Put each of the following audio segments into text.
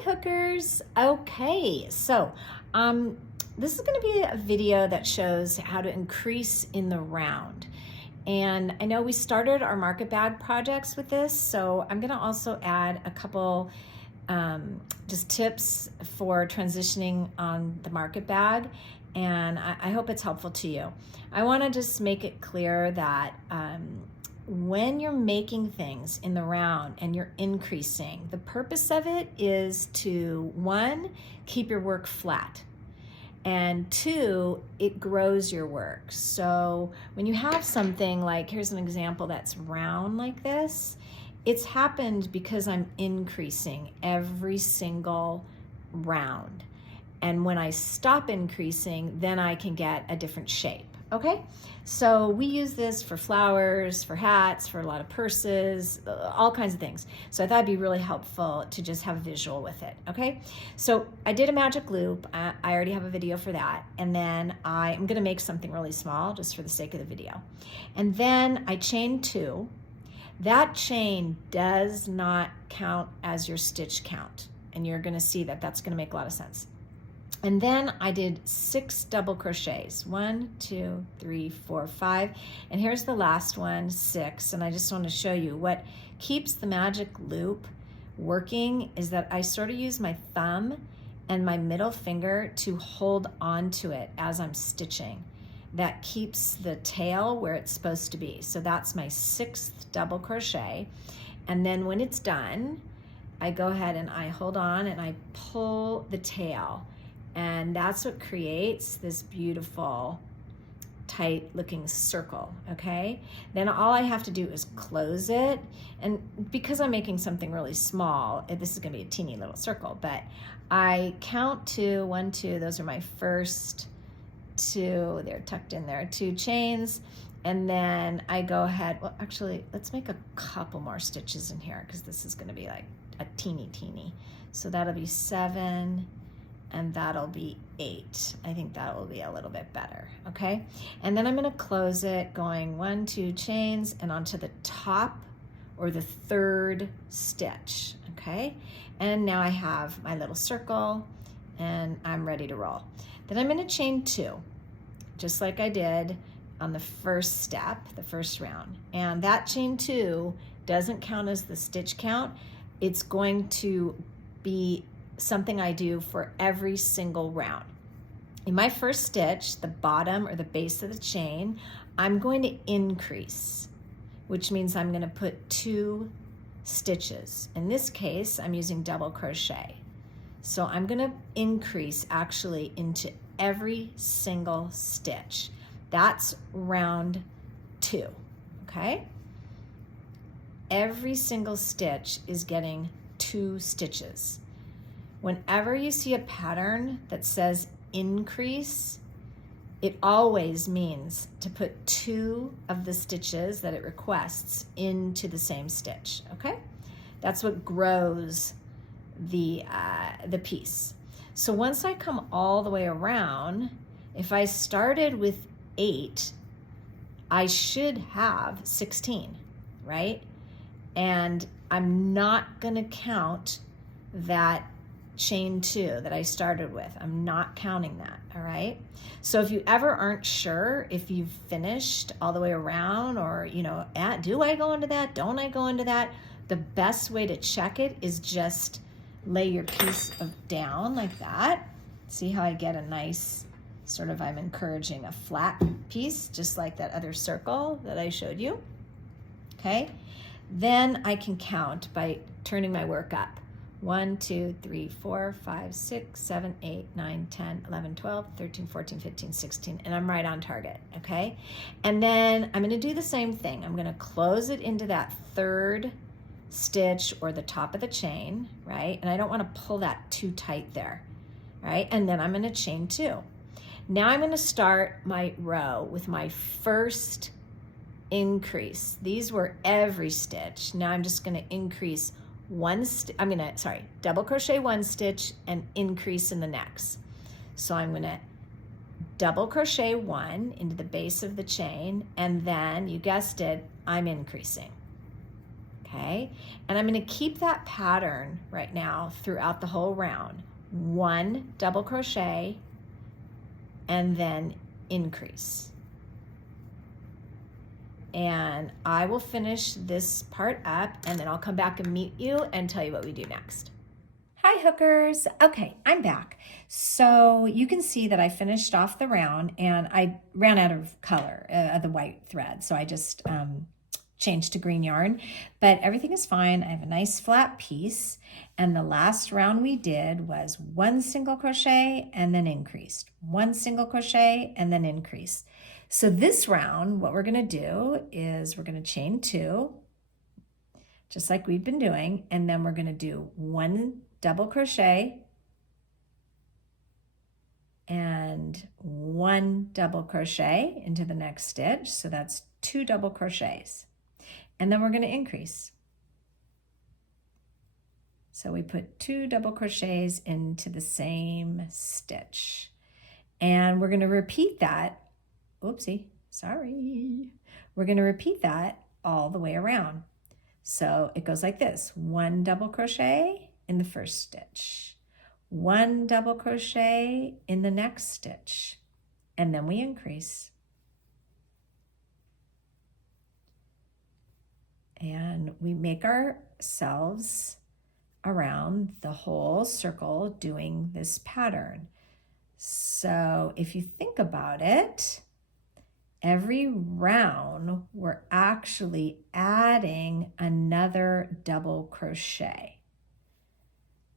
Hi hookers. Okay, so this is going to be a video that shows how to increase in the round. And I know we started our market bag projects with this, so I'm going to also add a couple just tips for transitioning on the market bag, and I hope it's helpful to you. I want to just make it clear that when you're making things in the round and you're increasing, the purpose of it is to, one, keep your work flat, and two, it grows your work. So when you have something like, here's an example that's round like this, it's happened because I'm increasing every single round. And when I stop increasing, then I can get a different shape. Okay, so we use this for flowers, for hats, for a lot of purses, all kinds of things. So I thought it'd be really helpful to just have a visual with it. Okay, so I did a magic loop. I already have a video for that. And then I'm gonna make something really small just for the sake of the video. And then I chained 2. That chain does not count as your stitch count. And you're gonna see that that's gonna make a lot of sense. And then I did 6 double crochets, 1, 2, 3, 4, 5, and here's the last one, 6. And I just want to show you what keeps the magic loop working is that I sort of use my thumb and my middle finger to hold onto it as I'm stitching. That keeps the tail where it's supposed to be. So that's my 6th double crochet. And then when it's done, I go ahead and I hold on and I pull the tail. And that's what creates this beautiful, tight looking circle, okay? Then all I have to do is close it. And because I'm making something really small, this is gonna be a teeny little circle, but I count 2, 1, 2, those are my first 2, they're tucked in there, 2 chains. And then I go ahead, well, actually, let's make a couple more stitches in here because this is gonna be like a teeny. So that'll be 7, and that'll be 8. I think that will be a little bit better, okay? And then I'm gonna close it going 1, 2 chains and onto the top or the 3rd stitch, okay? And now I have my little circle and I'm ready to roll. Then I'm gonna chain 2, just like I did on the first step, the first round. And that chain 2 doesn't count as the stitch count. It's going to be something I do for every single round. In my first stitch, the bottom or the base of the chain, I'm going to increase, which means I'm going to put 2 stitches. In this case, I'm using double crochet. So I'm going to increase actually into every single stitch. That's round 2, okay? Every single stitch is getting 2 stitches. Whenever you see a pattern that says increase, it always means to put 2 of the stitches that it requests into the same stitch, okay? That's what grows the piece. So once I come all the way around, if I started with 8, I should have 16, right? And I'm not gonna count that chain 2 that I started with. I'm not counting that, all right? So if you ever aren't sure if you've finished all the way around or, you know, do I go into that? Don't I go into that? The best way to check it is just lay your piece down like that. See how I get a nice sort of, I'm encouraging a flat piece, just like that other circle that I showed you, okay? Then I can count by turning my work up. 1, 2, 3, 4, 5, 6, 7, 8, 9, 10, 11, 12, 13, 14, 15, 16, and I'm right on target, okay? And then I'm gonna do the same thing. I'm gonna close it into that 3rd stitch or the top of the chain, right? And I don't wanna pull that too tight there, right? And then I'm gonna chain 2. Now I'm gonna start my row with my first increase. These were every stitch. Now I'm just gonna increase double crochet 1 stitch and increase in the next. So I'm gonna double crochet 1 into the base of the chain, and then, you guessed it, I'm increasing, okay? And I'm gonna keep that pattern right now throughout the whole round. 1 double crochet and then increase. And I will finish this part up and then I'll come back and meet you and tell you what we do next. Hi hookers. Okay, I'm back. So you can see that I finished off the round and I ran out of color of the white thread. So I just changed to green yarn, but everything is fine. I have a nice flat piece. And the last round we did was 1 single crochet and then increased, 1 single crochet and then increase. So this round, what we're gonna do is we're gonna chain 2, just like we've been doing, and then we're gonna do 1 double crochet and 1 double crochet into the next stitch. So that's 2 double crochets. And then we're going to increase. So we put 2 double crochets into the same stitch. And we're going to repeat that. Oopsie, sorry. We're going to repeat that all the way around. So it goes like this: 1 double crochet in the first stitch, 1 double crochet in the next stitch, and then we increase. And we make ourselves around the whole circle doing this pattern. So if you think about it, every round we're actually adding another double crochet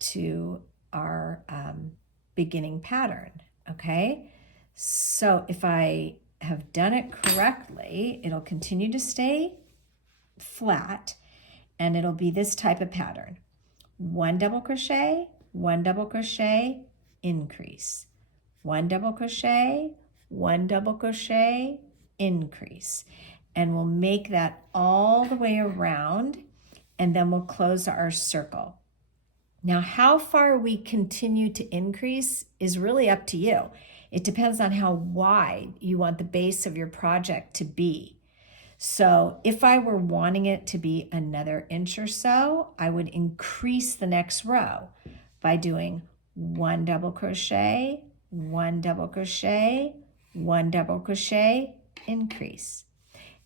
to our beginning pattern, okay? So if I have done it correctly, it'll continue to stay flat and it'll be this type of pattern: 1 double crochet, 1 double crochet, increase, 1 double crochet, 1 double crochet, increase. And we'll make that all the way around and then we'll close our circle. Now, how far we continue to increase is really up to you. It depends on how wide you want the base of your project to be. So if I were wanting it to be another inch or so, I would increase the next row by doing 1 double crochet, 1 double crochet, 1 double crochet, increase.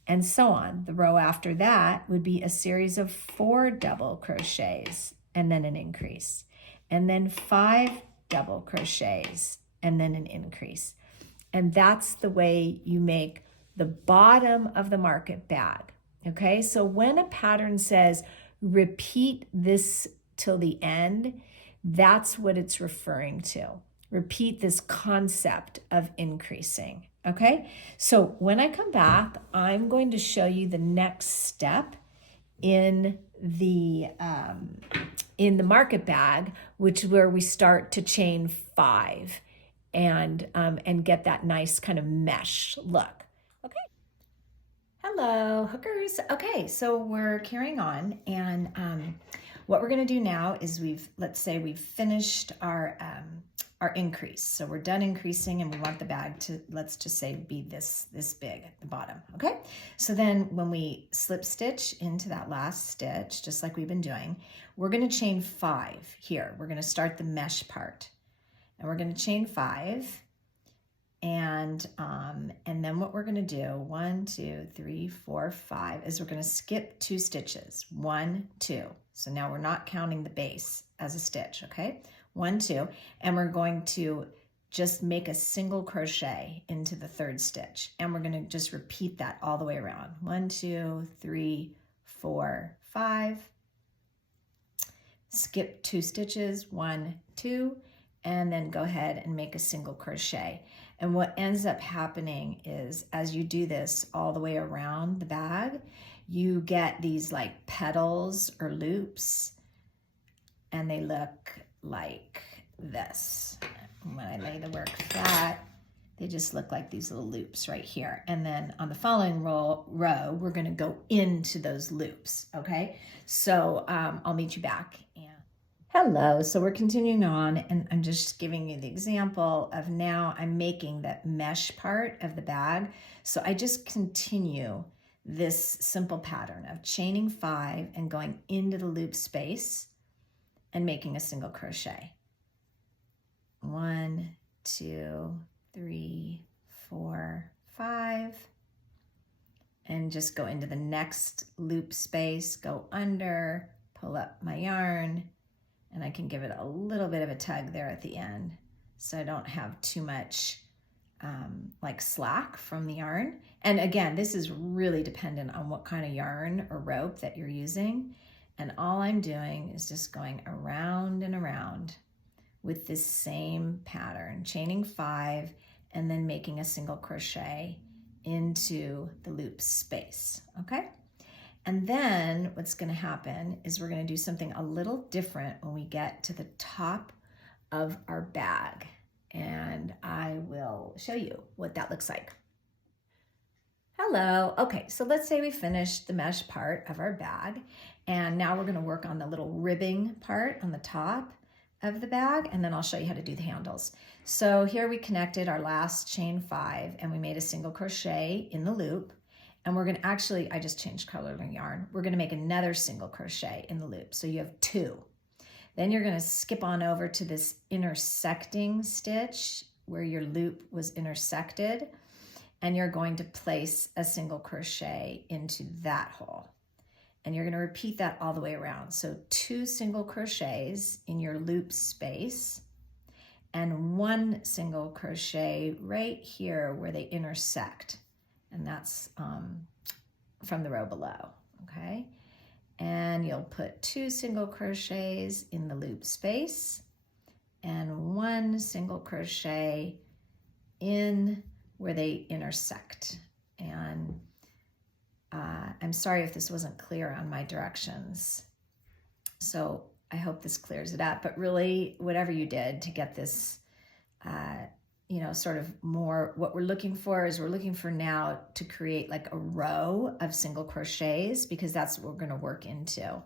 And so on. The row after that would be a series of 4 double crochets and then an increase. And then 5 double crochets and then an increase. And that's the way you make the bottom of the market bag, okay? So when a pattern says repeat this till the end, that's what it's referring to. Repeat this concept of increasing, okay? So when I come back, I'm going to show you the next step in the market bag, which is where we start to chain 5 and get that nice kind of mesh look. Okay. Hello, hookers. Okay, so we're carrying on, and what we're going to do now is let's say we've finished our increase. So we're done increasing, and we want the bag to, let's just say, be this big at the bottom. Okay. So then when we slip stitch into that last stitch, just like we've been doing, we're going to chain 5 here. We're going to start the mesh part, and we're going to chain 5. And then what we're going to do, 1, 2, 3, 4, 5, is we're going to skip 2 stitches. 1, 2. So now we're not counting the base as a stitch, okay? 1, 2, and we're going to just make a single crochet into the 3rd stitch. And we're going to just repeat that all the way around. 1, 2, 3, 4, 5. Skip 2 stitches, 1, 2, and then go ahead and make a single crochet. And what ends up happening is, as you do this all the way around the bag, you get these like petals or loops, and they look like this. When I lay the work flat, they just look like these little loops right here. And then on the following row, we're gonna go into those loops, okay? So I'll meet you back. Hello, so we're continuing on, and I'm just giving you the example of now I'm making that mesh part of the bag. So I just continue this simple pattern of chaining 5 and going into the loop space and making a single crochet. 1, 2, 3, 4, 5, and just go into the next loop space, go under, pull up my yarn, and I can give it a little bit of a tug there at the end so I don't have too much like slack from the yarn. And again, this is really dependent on what kind of yarn or rope that you're using. And all I'm doing is just going around and around with this same pattern, chaining 5 and then making a single crochet into the loop space, okay? And then what's gonna happen is we're gonna do something a little different when we get to the top of our bag. And I will show you what that looks like. Hello, okay, so let's say we finished the mesh part of our bag, and now we're gonna work on the little ribbing part on the top of the bag, and then I'll show you how to do the handles. So here we connected our last chain 5 and we made a single crochet in the loop, and we're gonna actually, I just changed color and yarn, we're gonna make another single crochet in the loop. So you have 2. Then you're gonna skip on over to this intersecting stitch where your loop was intersected, and you're going to place a single crochet into that hole. And you're gonna repeat that all the way around. So 2 single crochets in your loop space and 1 single crochet right here where they intersect. And that's from the row below, okay? And you'll put 2 single crochets in the loop space and 1 single crochet in where they intersect. And I'm sorry if this wasn't clear on my directions. So I hope this clears it up, but really whatever you did to get this, you know, sort of more, what we're looking for is we're looking for now to create like a row of single crochets, because that's what we're going to work into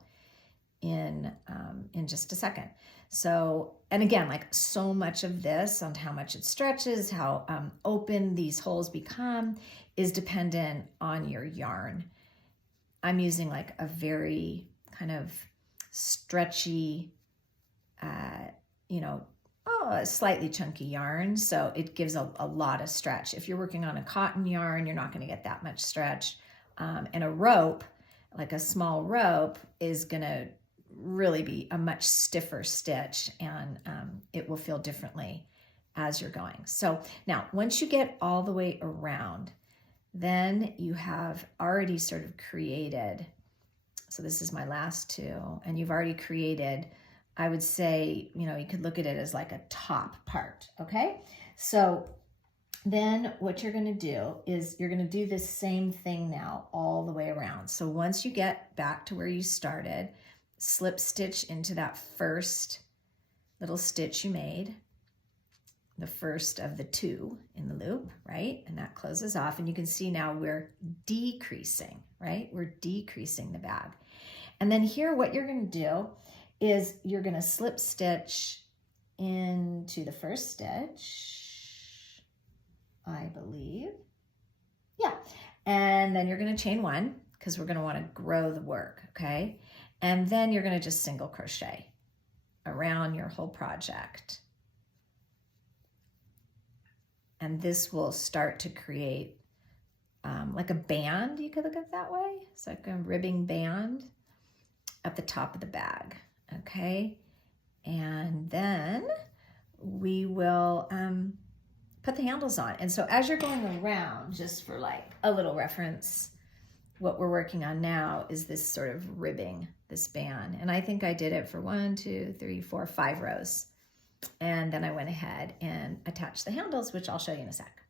in just a second. So, and again, like so much of this on how much it stretches, how open these holes become is dependent on your yarn. I'm using like a very kind of stretchy, you know, a slightly chunky yarn, so it gives a lot of stretch. If you're working on a cotton yarn, you're not going to get that much stretch. And a rope, like a small rope, is going to really be a much stiffer stitch, and it will feel differently as you're going. So now, once you get all the way around, then you have already sort of created, so this is my last 2, and you've already created, I would say, you know, you could look at it as like a top part, okay? So then what you're gonna do is you're gonna do this same thing now all the way around. So once you get back to where you started, slip stitch into that first little stitch you made, the first of the 2 in the loop, right? And that closes off, and you can see now we're decreasing, right? We're decreasing the bag. And then here, what you're gonna do is you're gonna slip stitch into the first stitch, I believe. Yeah, and then you're gonna chain 1, because we're gonna wanna grow the work, okay? And then you're gonna just single crochet around your whole project. And this will start to create like a band, you could look at it that way. It's like a ribbing band at the top of the bag, okay? And then we will put the handles on. And so as you're going around, just for like a little reference, what we're working on now is this sort of ribbing, this band. And I think I did it for 1, 2, 3, 4, 5 rows. And then I went ahead and attached the handles, which I'll show you in a sec.